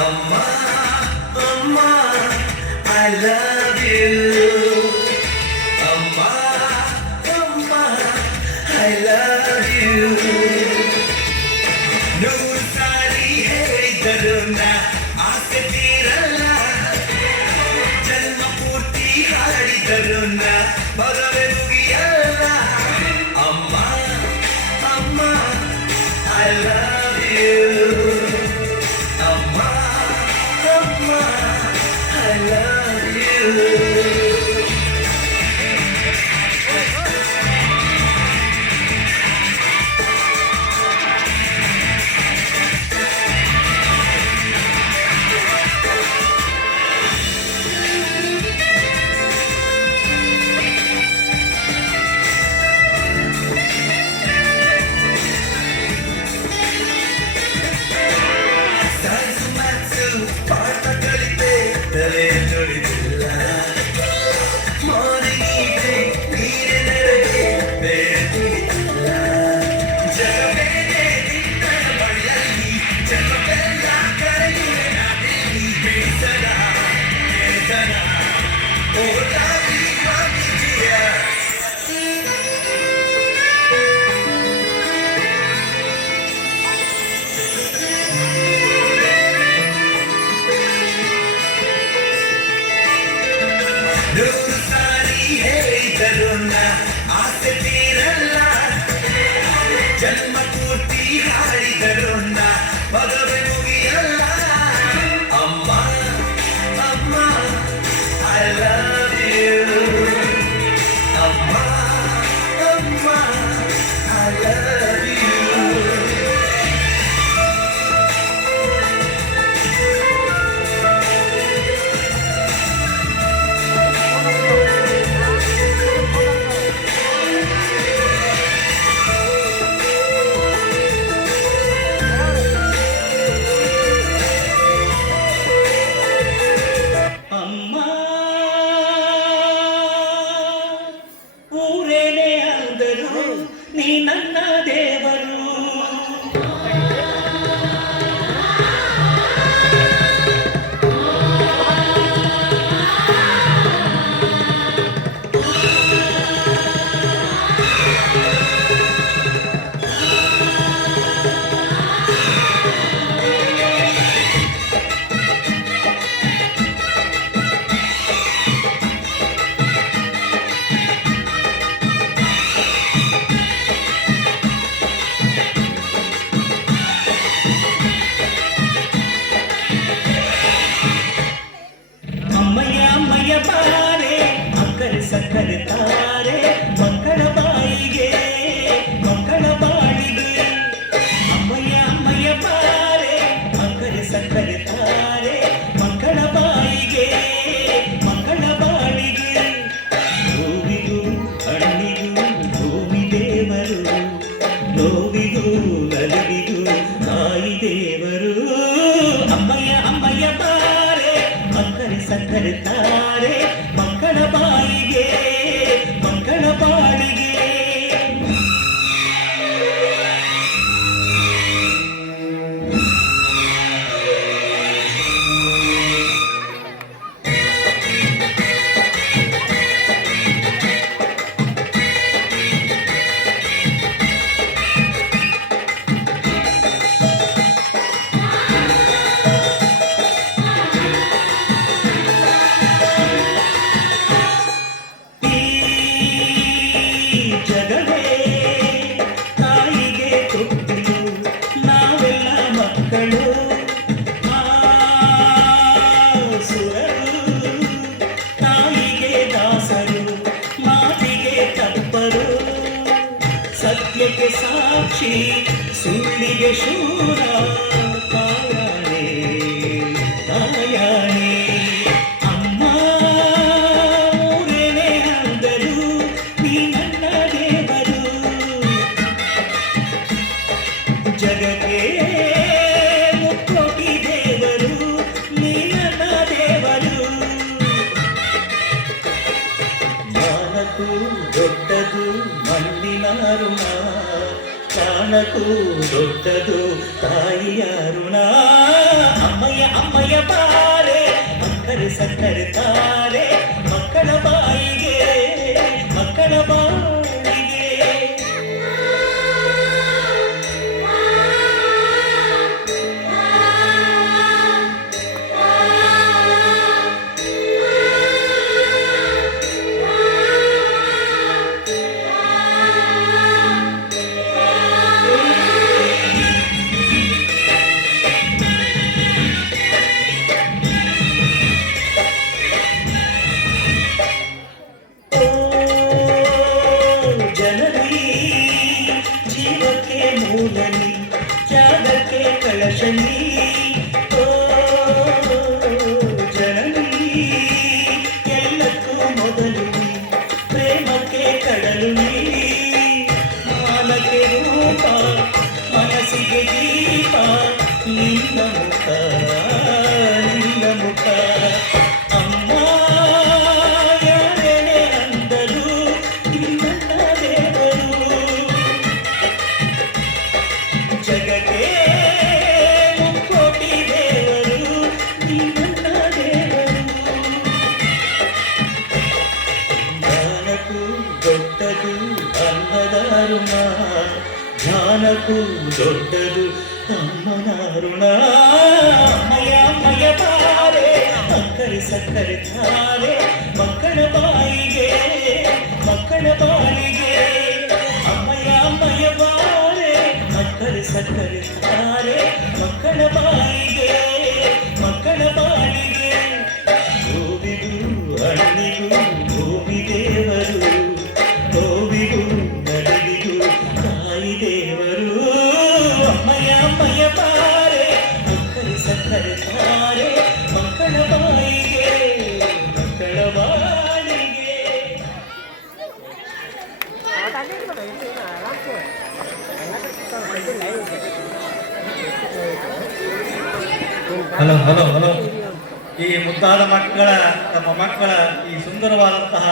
Amma, Amma, I love you. Amma, Amma, I love you. ನೂರು ಸಾರಿ ಹೇಳಿದರು ನಾ ಆಸೆ ತೀರಲ್ಲ, ಜನ್ಮ ಪೂರ್ತಿ ಹಾಡಿದರು ನಾ ಮದುವೆ ಮುಗಿಯಲ್ಲ. ಅಮ್ಮ ಅಮ್ಮ I love you. ಅಮ್ಮ ಅಮ್ಮ I love you. ಪಾಠ ಕಲಿತೆ ತಲೆ ನುಡಿದಿಲ್ಲ, ಮಾರಿನೀರೆ ನೀರೆ ನೆರಗೆ ಬೇರೆ ತಿಳಿದಿಲ್ಲ. ಜಗವೇನೆ ನಿನ್ನ ಬಳಿಯಲ್ಲಿ ಜಗವೆಲ್ಲ ಕರೆಯುವೆ ನಾನೆಲ್ಲಿ ಬೇಸರ ವೇದನ ಓದಾಗಿ ಮಾಗಿದೆಯ. ನೂರು ಸಾರಿ ಹೇಳಿದರು ನಾ ಆಸೆ ತೀರಲ್ಲ, ಜನ್ಮ ಪೂರ್ತಿ ಹಾಡಿದರು ನಾ ಮದುವೆ ಮುಗಿಯಲ್ಲ. ಅಮ್ಮ ಅಮ್ಮ I love you. ಅಮ್ಮ ಅಮ್ಮ I love you. ಊರೇನೇ ಅಂದರು ನೀ ನನ್ನ ದೇವರು, ಅಮ್ಮಯ್ಯ ಅಮ್ಮಯ್ಯ ಬಾರೆ ಅಕ್ಕರೆ ಸಕ್ಕರೆ ತಾರೆ ಮಕ್ಕಳ ಬಾಯಿಗೆ ಮಕ್ಕಳ ಬಾಳಿಗೆ. ಅಮ್ಮಯ್ಯ ಅಮ್ಮಯ್ಯ ಬಾರೆ ಅಕ್ಕರೆ ಸಕ್ಕರೆ ತಾರೆ ಮಕ್ಕಳ ಬಾಯಿಗೆ ಮಕ್ಕಳ ಬಾಳಿಗೆ. ಹೂವಿಗೂ ಹಣ್ಣಿಗೂ ಭೂಮಿ ದೇವರು, ನೋವಿಗೂ ನಲಿವಿಗೂ ತಾಯಿ ದೇವರು. ಅಮ್ಮಯ್ಯ ಅಮ್ಮಯ್ಯ ಬಾರೆ ಅಕ್ಕರೆ ಸಕ್ಕರೆ ತಾರೆ ಮಕ್ಕಳ ಬಾಯಿಗೆ ಮಕ್ಕಳ ಬಾಳಿಗೆ. ಜಗವೇ ತಾಯಿಗೆ ಕೊಟ್ಟಿರು ನಾವೆಲ್ಲ ಮಕ್ಕಳು, ಸುರರು ತಾಯಿಗೆ ದಾಸರು ಮಾತಿಗೆ ತಪ್ಪರು. ಸತ್ಯಕ್ಕೆ ಸಾಕ್ಷಿ ಸುಳ್ಳಿಗೆ ಶೂರ ತಾಯಾಣೆ ತಾಯಾಣೆ. ಅಮ್ಮ ಊರೇನೇ ಅಂದರು ನೀ ನನ್ನ ದೇವರು, ಜಗಕ್ಕೆ ಮುಕ್ಕೋಟಿ ದೇವರು ನೀ ನನ್ನ ದೇವರು. ಮಾನಕ್ಕೂ ದೊಡ್ಡದು ಮಣ್ಣಿನ ಋಣ, ಪ್ರಾಣಕ್ಕೂ ದೊಡ್ಡದು ತಾಯಿಯ ಋಣ. ಅಮ್ಮಯ್ಯ ಅಮ್ಮ ಅಕ್ಕರೆ ಸಕ್ಕರೆ ತಾರೆ ಮಕ್ಕಳ ಬಾಯಿಗೆ ಮಕ್ಕಳ ಬಾಯಿಗೆ ಜೀವಕ್ಕೆ ಮೂಲನಿ ತ್ಯಾಗಕ್ಕೆ ಕಳಶನಿ ಓ ಜನನಿ ಎಲ್ಲಕ್ಕೂ ಮೊದಲು ಪ್ರೇಮಕ್ಕೆ ಕಡಲು ನೀ ಮಾನಕ್ಕೆ ರೂಪ ಮನಸ್ಸಿಗೆ ದೀಪ ನಿನ್ನ ಮುಖ ನಿನ್ನ ಮುಖ ಅಮ್ಮ ಯಾರೇನೇ ಅಂದರು ನಿನ್ನ ದೇವರು ಜಗಕ್ಕೆ ಮುಕ್ಕೋಟಿ ದೇವರು ನಿನ್ನ ದೇವರು ಜ್ಞಾನಕ್ಕೂ ದೊಡ್ಡದು ಅನ್ನದ ಋಣ ಜ್ಞಾನಕ್ಕೂ ದೊಡ್ಡದು ಅಮ್ಮನ ಋಣ ಅಮ್ಮಯ ಅಮ್ಮಯ ಬಾರೆ ಅಕ್ಕರೆ ಸಕ್ಕರೆ ತಾರೆ ಮಕ್ಕಳ ಬಾಯಿಗೆ ಮಕ್ಕಳ ಬಾಯಿಗೆ ಅಮ್ಮಯ ಅಮ್ಮಯ ಬಾರೆ ಅಕ್ಕರೆ ಸಕ್ಕರೆ ತಾರೆ ಮಕ್ಕಳ ಬಾಯಿಗೆ ಮಕ್ಕಳ ಬಾಯಿಗೆ ಗೋವಿಗೂ ಹಣ್ಣಿಗೂ ಭೂಮಿ ದೇವರು ಗೋವಿಗೂ ನದಿಗೂ ತಾಯಿ ದೇವರು ಅಮ್ಮಯ ಅಮ್ಮಯ ಬಾರೆ ಅಕ್ಕರೆ ಸಕ್ಕರೆ ತಾರೆ ಮಕ್ಕಳ ಬಾಯಿಗೆ ಮಕ್ಕಳ ಬಾಯಿಗೆ ಹಲೋ ಹಲೋ ಹಲೋ ಈ ಮುದ್ದಾದ ಮಕ್ಕಳ ತಮ್ಮ ಮಕ್ಕಳ ಈ ಸುಂದರವಾದಂತಹ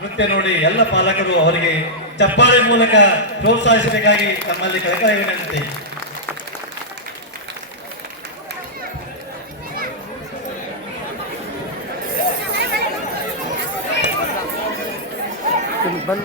ನೃತ್ಯ ನೋಡಿ ಎಲ್ಲ ಪಾಲಕರು ಅವರಿಗೆ ಚಪ್ಪಾಳೆ ಮೂಲಕ ಪ್ರೋತ್ಸಾಹಿಸಬೇಕಾಗಿ ತಮ್ಮಲ್ಲಿ ಕಳಕಳಿ ವಿನಂತಿ. ಬಂದ್